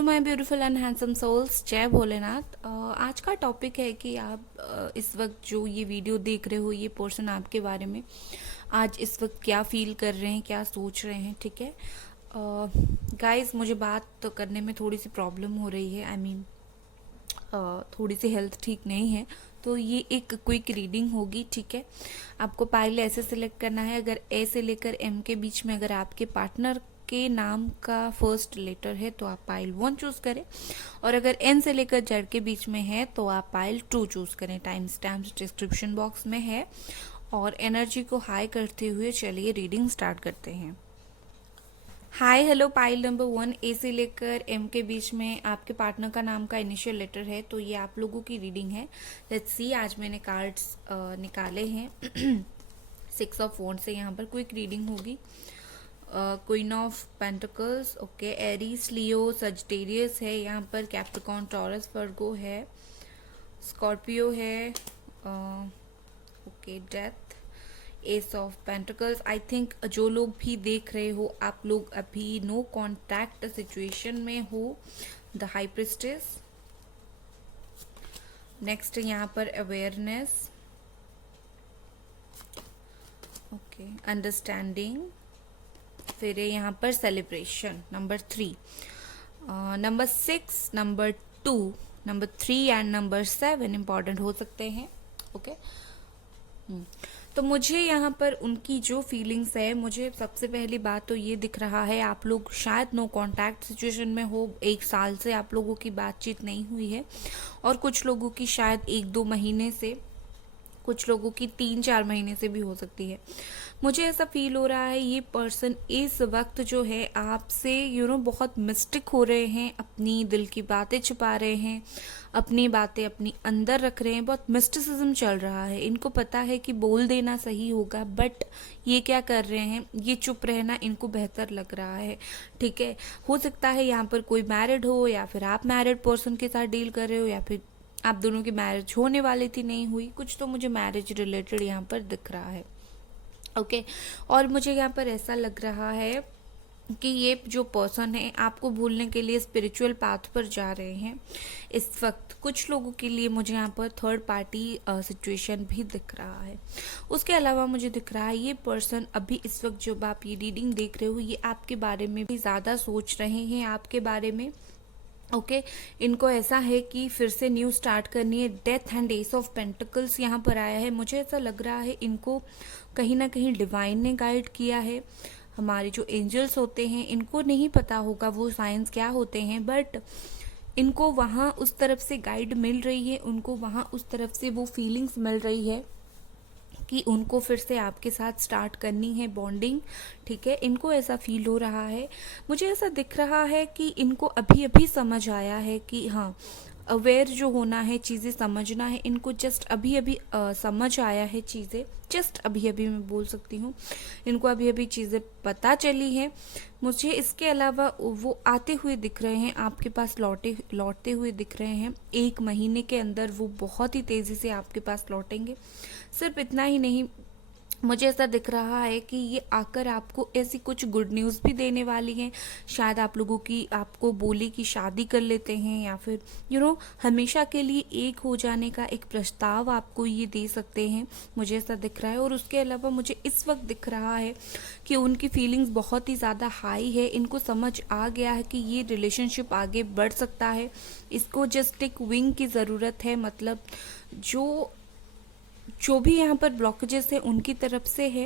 Hello my beautiful and handsome souls, जय भोलेनाथ। आज का टॉपिक है कि आप इस वक्त जो ये वीडियो देख रहे हो, ये पर्सन आपके बारे में आज इस वक्त क्या फील कर रहे हैं, क्या सोच रहे हैं। ठीक है गाइस, मुझे बात तो करने में थोड़ी सी प्रॉब्लम हो रही है। थोड़ी सी हेल्थ ठीक नहीं है, तो ये एक क्विक रीडिंग होगी। ठीक है, आपको पाइल ऐसे सिलेक्ट करना है। अगर ए से लेकर एम के बीच में अगर आपके पार्टनर के नाम का फर्स्ट लेटर है तो आप पाइल 1 चूज करें, और अगर एन से लेकर जेड के बीच में है तो आप पाइल 2 चूज करें। टाइम स्टैम्प डिस्क्रिप्शन बॉक्स में है। और एनर्जी को हाई करते हुए चलिए रीडिंग स्टार्ट करते हैं। हाय हेलो, पाइल नंबर 1 ए से लेकर एम के बीच में आपके पार्टनर का नाम का इनिशियल लेटर है, तो ये आप लोगों की रीडिंग है। लेट्स सी, आज मैंने कार्ड्स निकाले हैं 6 ऑफ वॉन्ड्स से। यहाँ पर क्विक रीडिंग होगी। Queen of pentacles, okay, Aries, Leo, Sagittarius है यहाँ पर, कैप्रिकॉर्न, टॉरस, वर्गो है, स्कॉर्पियो है, okay, death, S of pentacles. I think जो लोग भी देख रहे हो, आप लोग अभी नो कॉन्टैक्ट सिचुएशन में हो। The high priestess. नेक्स्ट यहाँ पर अवेयरनेस, ओके, अंडरस्टैंडिंग। फिर है यहाँ पर celebration, number 3, number 6, number 2, number 3 and number 7 important हो सकते हैं। ओके तो मुझे यहाँ पर उनकी जो फीलिंग्स है, मुझे सबसे पहली बात तो ये दिख रहा है, आप लोग शायद नो कांटेक्ट सिचुएशन में हो। 1 साल से आप लोगों की बातचीत नहीं हुई है, और कुछ लोगों की शायद 1-2 महीने से, कुछ लोगों की 3-4 महीने से भी हो सकती है। मुझे ऐसा फील हो रहा है ये पर्सन इस वक्त जो है आपसे बहुत मिस्टिक हो रहे हैं, अपनी दिल की बातें छुपा रहे हैं, अपनी बातें अपनी अंदर रख रहे हैं। बहुत मिस्टिसिज्म चल रहा है। इनको पता है कि बोल देना सही होगा, बट ये क्या कर रहे हैं, ये चुप रहना इनको बेहतर लग रहा है। ठीक है, हो सकता है यहाँ पर कोई मैरिड हो, या फिर आप मैरिड पर्सन के साथ डील कर रहे हो, या फिर आप दोनों की मैरिज होने वाली थी, नहीं हुई। कुछ तो मुझे मैरिज रिलेटेड यहाँ पर दिख रहा है। ओके और मुझे यहाँ पर ऐसा लग रहा है कि ये जो पर्सन है आपको भूलने के लिए स्पिरिचुअल पाथ पर जा रहे हैं इस वक्त। कुछ लोगों के लिए मुझे यहाँ पर थर्ड पार्टी सिचुएशन भी दिख रहा है। उसके अलावा मुझे दिख रहा है ये पर्सन अभी इस वक्त जब आप ये रीडिंग देख रहे हो, ये आपके बारे में भी ज़्यादा सोच रहे हैं, आपके बारे में। ओके इनको ऐसा है कि फिर से न्यू स्टार्ट करनी है। Death and S of pentacles यहाँ पर आया है। मुझे ऐसा लग रहा है इनको कहीं ना कहीं डिवाइन ने गाइड किया है। हमारे जो एंजल्स होते हैं, इनको नहीं पता होगा वो साइंस क्या होते हैं, बट इनको वहाँ उस तरफ से गाइड मिल रही है, उनको वहाँ उस तरफ से वो फीलिंग्स मिल रही है कि उनको फिर से आपके साथ स्टार्ट करनी है बॉन्डिंग। ठीक है, इनको ऐसा फील हो रहा है। मुझे ऐसा दिख रहा है कि इनको अभी अभी समझ आया है कि हाँ, अवेयर जो होना है, चीज़ें समझना है, इनको जस्ट अभी अभी समझ आया है चीज़ें। जस्ट अभी अभी मैं बोल सकती हूँ, इनको अभी अभी चीज़ें पता चली हैं। मुझे इसके अलावा वो आते हुए दिख रहे हैं, आपके पास लौटते हुए दिख रहे हैं। 1 महीने के अंदर वो बहुत ही तेज़ी से आपके पास लौटेंगे। सिर्फ इतना ही नहीं, मुझे ऐसा दिख रहा है कि ये आकर आपको ऐसी कुछ गुड न्यूज़ भी देने वाली हैं। शायद आप लोगों की, आपको बोले कि शादी कर लेते हैं, या फिर हमेशा के लिए एक हो जाने का एक प्रस्ताव आपको ये दे सकते हैं। मुझे ऐसा दिख रहा है। और उसके अलावा मुझे इस वक्त दिख रहा है कि उनकी फीलिंग्स बहुत ही ज़्यादा हाई है। इनको समझ आ गया है कि ये रिलेशनशिप आगे बढ़ सकता है। इसको जस्ट एक विंग की ज़रूरत है। मतलब जो भी यहाँ पर ब्लॉकेजेस है उनकी तरफ से है,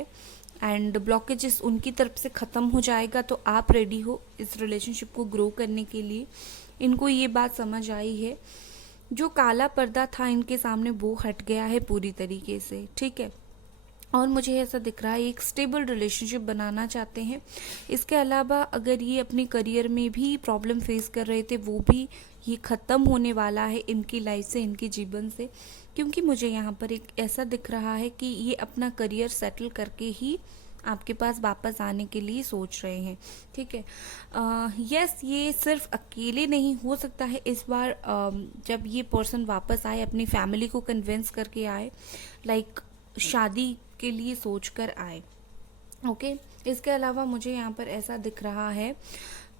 एंड ब्लॉकेजेस उनकी तरफ से ख़त्म हो जाएगा तो आप रेडी हो इस रिलेशनशिप को ग्रो करने के लिए। इनको ये बात समझ आई है, जो काला पर्दा था इनके सामने वो हट गया है पूरी तरीके से। ठीक है, और मुझे ऐसा दिख रहा है एक स्टेबल रिलेशनशिप बनाना चाहते हैं। इसके अलावा अगर ये अपने करियर में भी प्रॉब्लम फेस कर रहे थे, वो भी ये ख़त्म होने वाला है इनकी लाइफ से, इनके जीवन से। क्योंकि मुझे यहाँ पर एक ऐसा दिख रहा है कि ये अपना करियर सेटल करके ही आपके पास वापस आने के लिए सोच रहे हैं। ठीक है, यस, ये सिर्फ अकेले नहीं हो सकता है इस बार। जब ये पर्सन वापस आए, अपनी फैमिली को कन्विंस करके आए, लाइक शादी के लिए सोच कर आए। ओके इसके अलावा मुझे यहाँ पर ऐसा दिख रहा है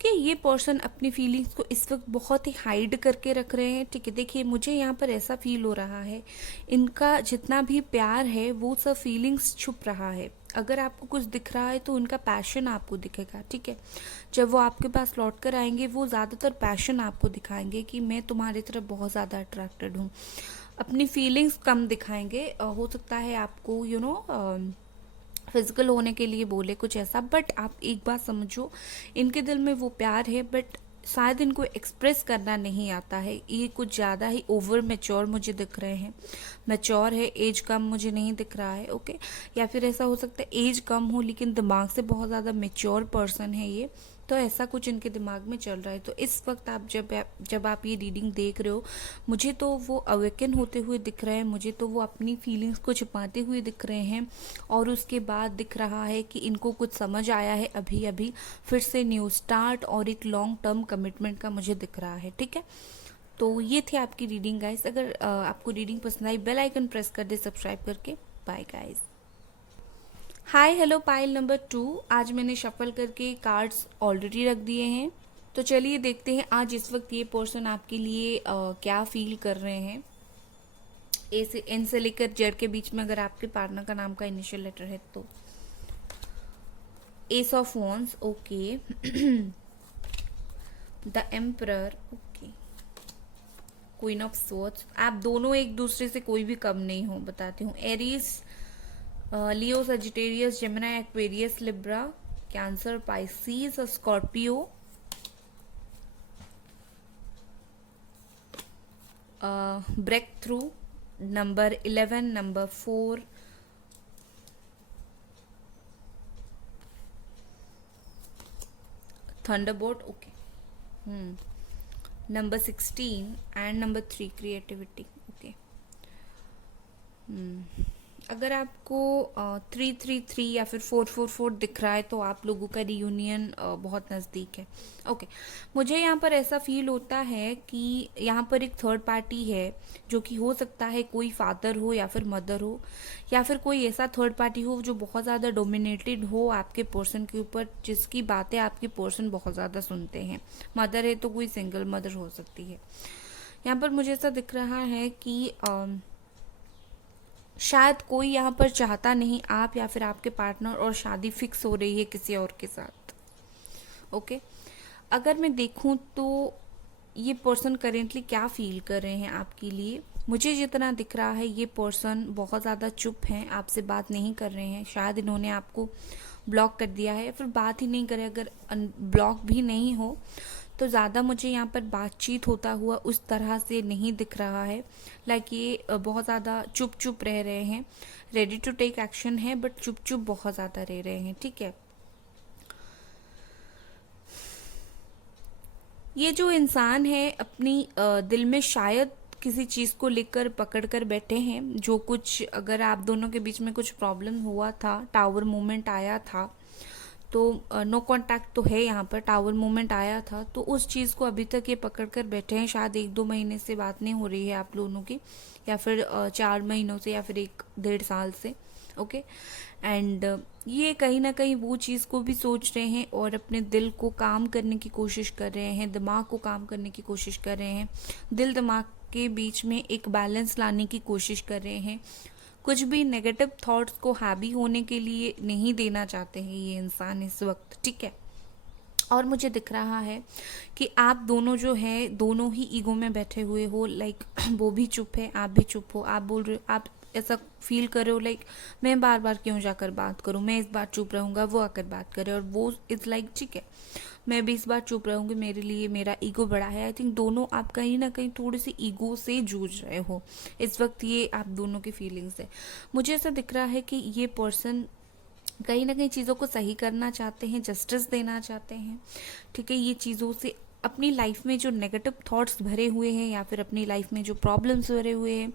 कि ये पर्सन अपनी फीलिंग्स को इस वक्त बहुत ही हाइड करके रख रहे हैं। ठीक है, देखिए मुझे यहाँ पर ऐसा फील हो रहा है, इनका जितना भी प्यार है वो सब फीलिंग्स छुप रहा है। अगर आपको कुछ दिख रहा है तो उनका पैशन आपको दिखेगा। ठीक है, जब वो आपके पास लौट कर आएंगे वो ज़्यादातर पैशन आपको दिखाएंगे कि मैं तुम्हारी तरफ बहुत ज़्यादा अट्रैक्टेड हूँ। अपनी फीलिंग्स कम दिखाएंगे। हो सकता है आपको फिजिकल होने के लिए बोले कुछ ऐसा, बट आप एक बात समझो, इनके दिल में वो प्यार है बट शायद इनको एक्सप्रेस करना नहीं आता है। ये कुछ ज़्यादा ही ओवर मैच्योर मुझे दिख रहे हैं। मैच्योर है, एज कम मुझे नहीं दिख रहा है। ओके, या फिर ऐसा हो सकता है एज कम हो लेकिन दिमाग से बहुत ज़्यादा मैच्योर पर्सन है ये, तो ऐसा कुछ इनके दिमाग में चल रहा है। तो इस वक्त आप जब आप ये रीडिंग देख रहे हो, मुझे तो वो अवेकन होते हुए दिख रहे हैं, मुझे तो वो अपनी फीलिंग्स को छुपाते हुए दिख रहे हैं, और उसके बाद दिख रहा है कि इनको कुछ समझ आया है अभी अभी, फिर से न्यू स्टार्ट और एक लॉन्ग टर्म कमिटमेंट का मुझे दिख रहा है। ठीक है, तो ये थी आपकी रीडिंग गाइस। अगर आपको रीडिंग पसंद आई, बेल आइकन प्रेस कर दे सब्सक्राइब करके। Bye guys. Hi hello pile number 2। आज मैंने शफल करके कार्ड्स ऑलरेडी रख दिए हैं, तो चलिए देखते हैं आज इस वक्त ये पर्सन आपके लिए क्या फील कर रहे हैं। ए से एन से लेकर जेड के बीच में अगर आपके पार्टनर का नाम का इनिशियल लेटर है तो S of wands, okay, the emperor, okay, queen of swords. आप दोनों एक दूसरे से कोई भी कम नहीं हो, बताती हूँ। Aries, Leo, Sagittarius, Gemini, Aquarius, Libra, Cancer, Pisces और Scorpio. Break through, number 11, number 4, thunderbolt, okay, number 16 and number 3, creativity, okay. अगर आपको 333 या फिर 444 दिख रहा है तो आप लोगों का रियूनियन बहुत नज़दीक है। ओके, मुझे यहाँ पर ऐसा फील होता है कि यहाँ पर एक थर्ड पार्टी है, जो कि हो सकता है कोई फादर हो या फिर मदर हो, या फिर कोई ऐसा थर्ड पार्टी हो जो बहुत ज़्यादा डोमिनेटेड हो आपके पर्सन के ऊपर, जिसकी बातें आपके पर्सन बहुत ज़्यादा सुनते हैं। मदर है तो कोई सिंगल मदर हो सकती है। यहाँ पर मुझे ऐसा दिख रहा है कि शायद कोई यहाँ पर चाहता नहीं, आप या फिर आपके पार्टनर, और शादी फिक्स हो रही है किसी और के साथ। ओके, अगर मैं देखूँ तो ये पर्सन करेंटली क्या फील कर रहे हैं आपके लिए, मुझे जितना दिख रहा है ये पर्सन बहुत ज़्यादा चुप हैं, आपसे बात नहीं कर रहे हैं। शायद इन्होंने आपको ब्लॉक कर दिया है या फिर बात ही नहीं करे। अगर ब्लॉक भी नहीं हो तो ज़्यादा मुझे यहाँ पर बातचीत होता हुआ उस तरह से नहीं दिख रहा है। लाइक ये बहुत ज़्यादा चुप चुप रह रहे हैं, रेडी टू टेक एक्शन है बट चुप चुप बहुत ज़्यादा रह रहे हैं। ठीक है, ये जो इंसान है अपनी दिल में शायद किसी चीज़ को लेकर पकड़ कर बैठे हैं, जो कुछ अगर आप दोनों के बीच में कुछ प्रॉब्लम हुआ था, टावर मूवमेंट आया था, तो नो कांटेक्ट तो है यहाँ पर, टावर मूवमेंट आया था, तो उस चीज़ को अभी तक ये पकड़ कर बैठे हैं। शायद 1-2 महीने से बात नहीं हो रही है आप लोगों की, या फिर 4 महीनों से, या फिर 1-1.5 साल से। ओके, एंड ये कहीं ना कहीं वो चीज़ को भी सोच रहे हैं और अपने दिल को काम करने की कोशिश कर रहे हैं, दिमाग को काम करने की कोशिश कर रहे हैं, दिल दिमाग के बीच में एक बैलेंस लाने की कोशिश कर रहे हैं। कुछ भी नेगेटिव थॉट्स को हावी होने के लिए नहीं देना चाहते हैं ये इंसान इस वक्त। ठीक है, और मुझे दिख रहा है कि आप दोनों जो है दोनों ही ईगो में बैठे हुए हो। लाइक वो भी चुप है, आप भी चुप हो, आप बोल रहे हो, आप ऐसा फील कर रहे हो लाइक मैं बार बार क्यों जाकर बात करूं, मैं इस बार चुप रहूंगा, वो आकर बात करे, और वो इज़ लाइक ठीक है मैं भी इस बार चुप रहूंगी, मेरे लिए मेरा ईगो बड़ा है। आई थिंक दोनों आप कहीं ना कहीं थोड़ी सी ईगो से जूझ रहे हो इस वक्त, ये आप दोनों की फीलिंग्स है। मुझे ऐसा दिख रहा है कि ये पर्सन कहीं ना कहीं चीज़ों को सही करना चाहते हैं, जस्टिस देना चाहते हैं। ठीक है, ये चीज़ों से अपनी लाइफ में जो नेगेटिव थॉट्स भरे हुए हैं या फिर अपनी लाइफ में जो प्रॉब्लम्स भरे हुए हैं,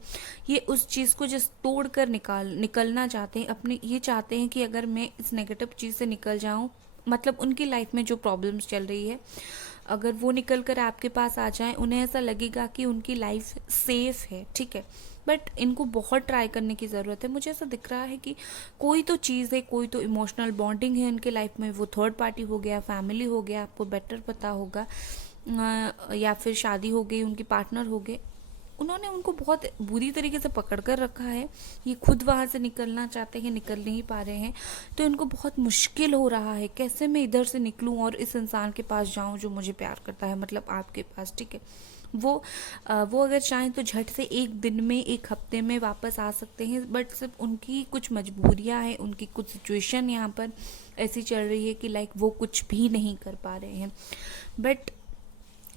ये उस चीज़ को जस्ट तोड़ कर निकलना चाहते हैं। अपने ये चाहते हैं कि अगर मैं इस नेगेटिव चीज़ से निकल जाऊं, मतलब उनकी लाइफ में जो प्रॉब्लम्स चल रही है, अगर वो निकल कर आपके पास आ जाएं, उन्हें ऐसा लगेगा कि उनकी लाइफ सेफ है। ठीक है, बट इनको बहुत ट्राई करने की ज़रूरत है। मुझे ऐसा दिख रहा है कि कोई तो चीज़ है, कोई तो इमोशनल बॉन्डिंग है इनके लाइफ में, वो थर्ड पार्टी हो गया, फैमिली हो गया, आपको बेटर पता होगा, या फिर शादी हो गई, उनके पार्टनर हो गए, उन्होंने उनको बहुत बुरी तरीके से पकड़ कर रखा है। ये खुद वहाँ से निकलना चाहते हैं, निकल नहीं पा रहे हैं, तो इनको बहुत मुश्किल हो रहा है कैसे मैं इधर से निकलूं और इस इंसान के पास जाऊं जो मुझे प्यार करता है, मतलब आपके पास, ठीक है। वो अगर चाहें तो झट से एक दिन में, एक हफ्ते में वापस आ सकते हैं, बट सिर्फ उनकी कुछ मजबूरियां हैं, उनकी कुछ सिचुएशन यहाँ पर ऐसी चल रही है कि लाइक वो कुछ भी नहीं कर पा रहे हैं। बट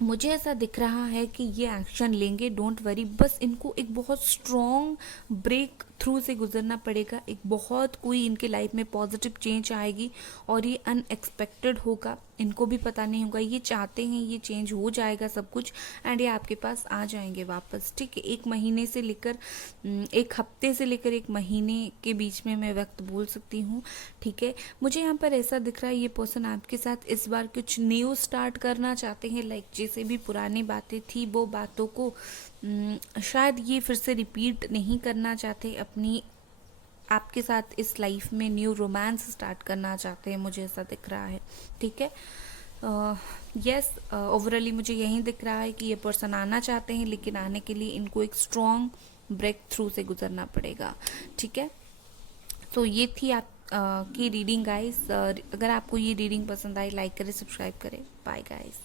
मुझे ऐसा दिख रहा है कि ये एक्शन लेंगे, डोंट वरी। बस इनको एक बहुत स्ट्रॉन्ग ब्रेक थ्रू से गुजरना पड़ेगा, एक बहुत कोई इनके लाइफ में पॉजिटिव चेंज आएगी और ये अनएक्सपेक्टेड होगा, इनको भी पता नहीं होगा। ये चाहते हैं ये चेंज हो जाएगा सब कुछ, एंड ये आपके पास आ जाएंगे वापस, ठीक है। एक महीने से लेकर, एक हफ्ते से लेकर एक महीने के बीच में मैं वक्त बोल सकती हूँ, ठीक है। मुझे यहाँ पर ऐसा दिख रहा है ये पर्सन आपके साथ इस बार कुछ न्यू स्टार्ट करना चाहते हैं, लाइक जैसे भी पुरानी बातें थी वो बातों को शायद ये फिर से रिपीट नहीं करना चाहते, अपनी आपके साथ इस लाइफ में न्यू रोमांस स्टार्ट करना चाहते हैं, मुझे ऐसा दिख रहा है, ठीक है। यस, ओवरऑली मुझे यही दिख रहा है कि ये पर्सन आना चाहते हैं, लेकिन आने के लिए इनको एक स्ट्रॉन्ग ब्रेक थ्रू से गुजरना पड़ेगा, ठीक है। तो ये थी आप की रीडिंग गाइस। अगर आपको ये रीडिंग पसंद आई, लाइक करें, सब्सक्राइब करें। Bye guys.